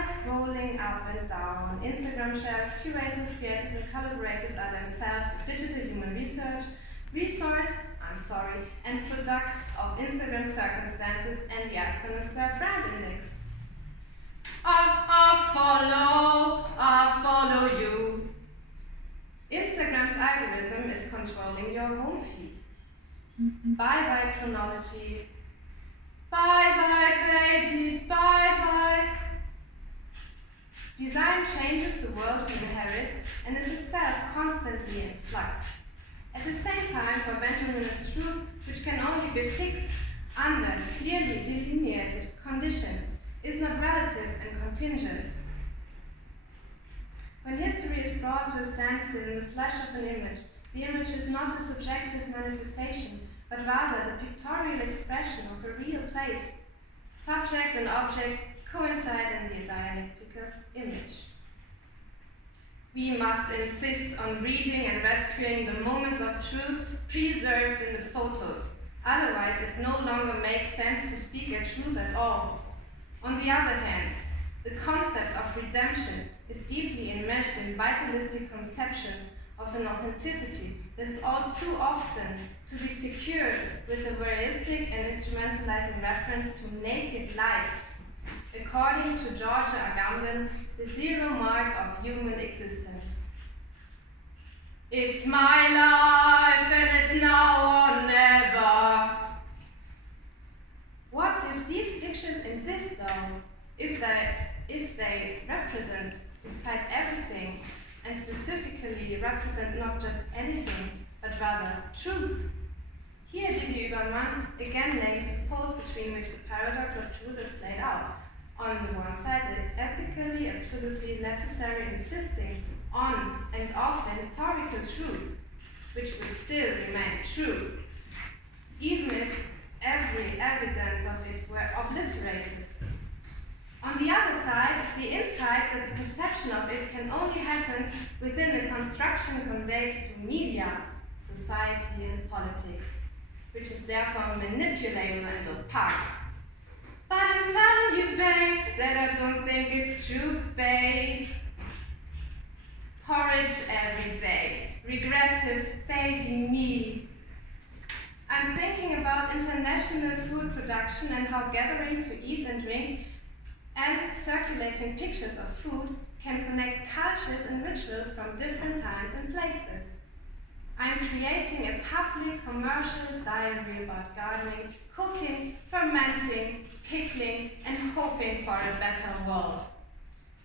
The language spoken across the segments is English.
scrolling up and down. Instagram shares, curators, creators, and collaborators are themselves a digital human resource, and product of Instagram circumstances and the Iconosquare brand index. I follow you. Instagram's algorithm is controlling your home feed. Bye-bye chronology. Bye-bye baby, bye-bye. Design changes the world we inherit and is itself constantly in flux. At the same time, for Benjamin's truth, which can only be fixed under clearly delineated conditions, is not relative and contingent. When history is brought to a standstill in the flash of an image, the image is not a subjective manifestation, but rather the pictorial expression of a real place. Subject and object coincide in the dialectical image. We must insist on reading and rescuing the moments of truth preserved in the photos. Otherwise, it no longer makes sense to speak a truth at all. On the other hand, the concept of redemption is deeply enmeshed in vitalistic conceptions of an authenticity that is all too often to be secured with a voyeuristic and instrumentalizing reference to naked life. According to Georgia Agamben, the zero mark of human existence. It's my life and it's now or never. What if these pictures exist though? If they represent, despite everything, and specifically represent not just anything, but rather truth? Here Didier Übermann again names the poles between which the paradox of truth is played out. On the one side, the ethically, absolutely necessary insisting on and of the historical truth, which will still remain true, even if every evidence of it were obliterated. On the other side, the insight that the perception of it can only happen within a construction conveyed to media, society, and politics, which is therefore manipulable and opaque. But I'm telling you, babe, that I don't think it's true, babe. Porridge every day, regressive baby me. I'm thinking about international food production and how gathering to eat and drink and circulating pictures of food can connect cultures and rituals from different times and places. I'm creating a public commercial diary about gardening, cooking, fermenting, pickling, and hoping for a better world.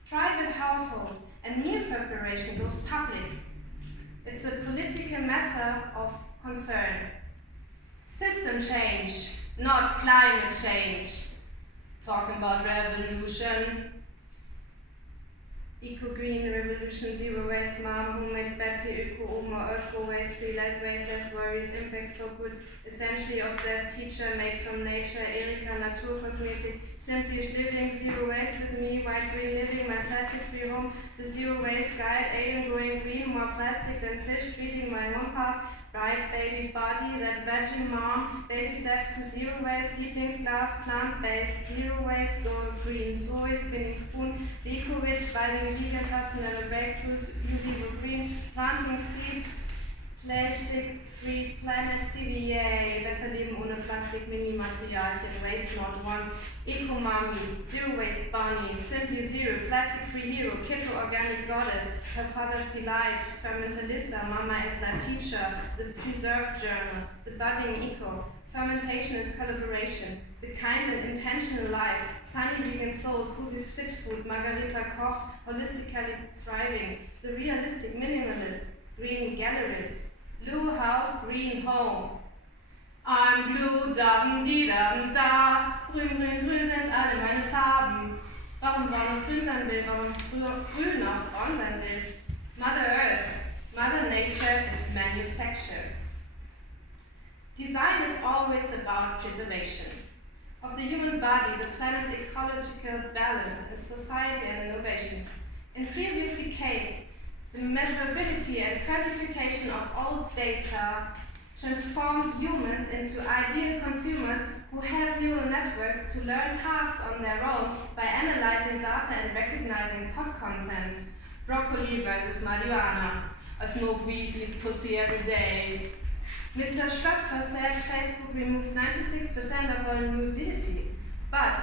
Private household and meal preparation goes public. It's a political matter of concern. System change, not climate change. Talking about revolution. Eco-green revolution, zero waste mom, homemade Betty, eco, Oma, earth, go waste free, less waste, less worries, impact for good, essentially obsessed teacher, made from nature, Erika, Naturkosmetik, simplish living, zero waste with me, white green living, my plastic free home, the zero waste guide, alien going green, more plastic than fish, treating my home path, bright baby body, that veggie mom, baby steps to zero waste, Lieblingsglas, plant-based, zero waste, go green, soy, spinning spoon, the eco-witch, vibing vegan, sustainable breakthroughs, UV green, planting seeds, plastic-free planets, TV, yay, besser leben ohne Plastik, Mini-Materialien, waste not want, eco-mommy, zero waste bunny, simply zero, plastic-free hero, keto organic goddess, her father's delight, fermentalista, mama is la teacher, the preserved journal, the budding eco, fermentation is collaboration, the kind and intentional life, sunny vegan soul, Susie's fit food, Margarita kocht, holistically thriving, the realistic minimalist, green gallerist, blue house, green home. I'm blue, da. Grün, grün, grün sind alle meine Farben. Warum braun und grün sein will, warum grün auch braun sein will. Mother Earth, Mother Nature is manufactured. Design is always about preservation of the human body, the planet's ecological balance, and society and innovation. In previous decades, the measurability and quantification of all data transformed humans into ideal consumers who help neural networks to learn tasks on their own by analyzing data and recognizing pod content. Broccoli versus marijuana. I smoke weed, eat pussy every day. Mr. Schwepfer said Facebook removed 96% of all nudity. But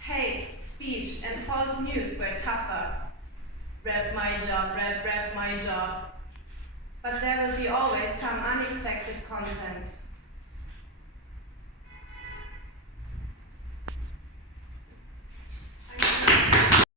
hate, speech, and false news were tougher. Rap my job, rap my job. But there will be always some unexpected content.